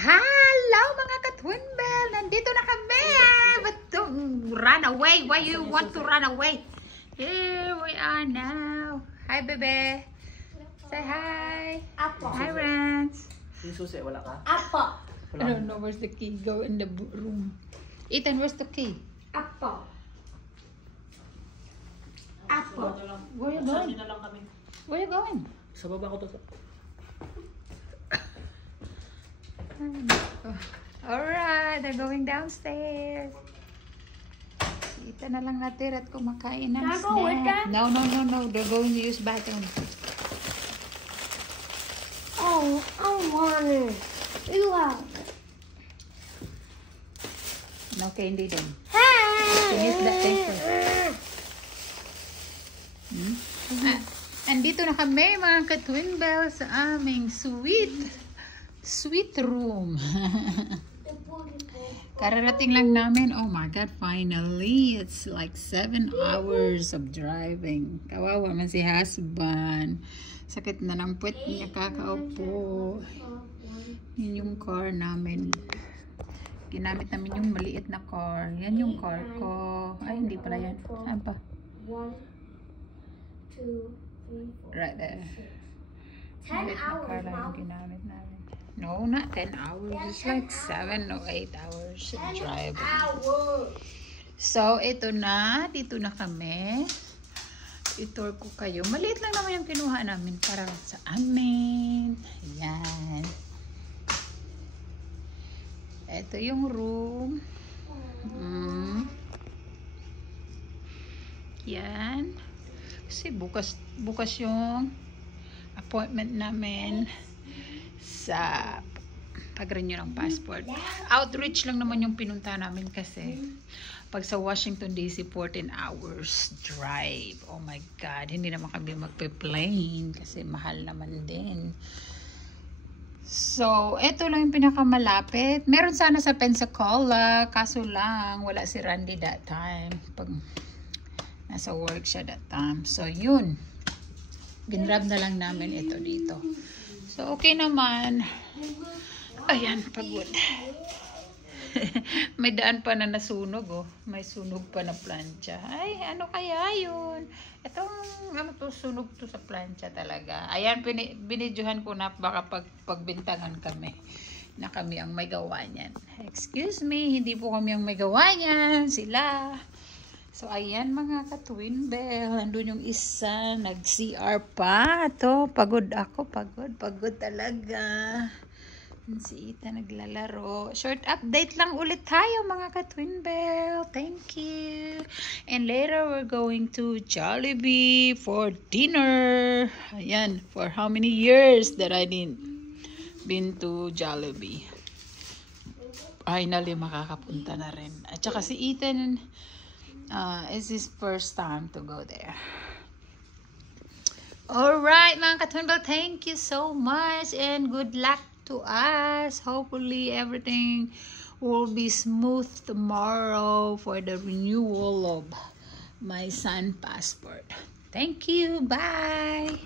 Hello mga ka-Twin Bell! Nandito na kami! But don't run away! Why you want to run away? Here we are now! Hi, bebe! Say hi! Apo. Hi, friends! Yung susi, wala ka? Apo. I don't know where's the key. Go in the room. Ethan, where's the key? Apo. Apo. Where you going? na lang kami. Where you going? Sa baba ko to. Alright, they're going downstairs. Ito na lang natira at kumakain ng Can I go with snack. them? No. They're going to use bathroom. Oh, I want it. You have it. No candy din. Hey. Finish that thing first. Andito na kami mga ka-Twin Bell sa aming sweet room. Kararating lang namin. Oh my God, finally. It's like 7 hours of driving. Kawawa man si husband. Sakit na ng puwet niya kakaupo. Yun yung car namin. Ginamit namin yung maliit na car. Yan yung car ko. Ay, hindi pala yan. Saan pa? 1, 2, 3, 4. Right there. 10 Maliit na car hours lang now. yung ginamit namin. No, not 10 hours. It's like 7 or 8 hours of 10 driving. hours. So, ito na. Dito na kami. I-tour ko kayo. Maliit lang naman yung kinuha namin para sa amin. Ayan. Ito yung room. Yan. Kasi bukas yung appointment namin sa pag-renew ng passport. Outreach lang naman yung pinunta namin kasi pag sa Washington DC 14 hours drive. Oh my God, hindi naman kami magpe-plane kasi mahal naman din. So, eto lang yung pinakamalapit. Meron sana sa Pensacola, kaso lang wala si Randy that time. Pag nasa work siya that time. So, yun. Ginrab na lang namin ito dito. So, okay naman. Ayan, pagod. May daan pa na nasunog, oh. May sunog pa na plancha. Ay, ano kaya yun? Itong, ano to, sunog to sa plancha talaga. Ayan, binidyohan ko na baka pagbintangan kami na kami ang may gawa niyan. Excuse me, hindi po kami ang may gawa niyan. Sila. So, ayan mga ka-Twin Bell. Nandun yung isa, nag-CR pa. Ito, pagod ako. Pagod talaga. Si Ita naglalaro. Short update lang ulit tayo mga ka-Twin Bell. Thank you. And later we're going to Jollibee for dinner. Ayan, for how many years that I didn't been to Jollibee. Finally makakapunta na rin. At saka si Ethan it's his first time to go there. Alright mga ka-Twin Bell, thank you so much and good luck to us. Hopefully everything will be smooth tomorrow for the renewal of my son passport. Thank you. Bye.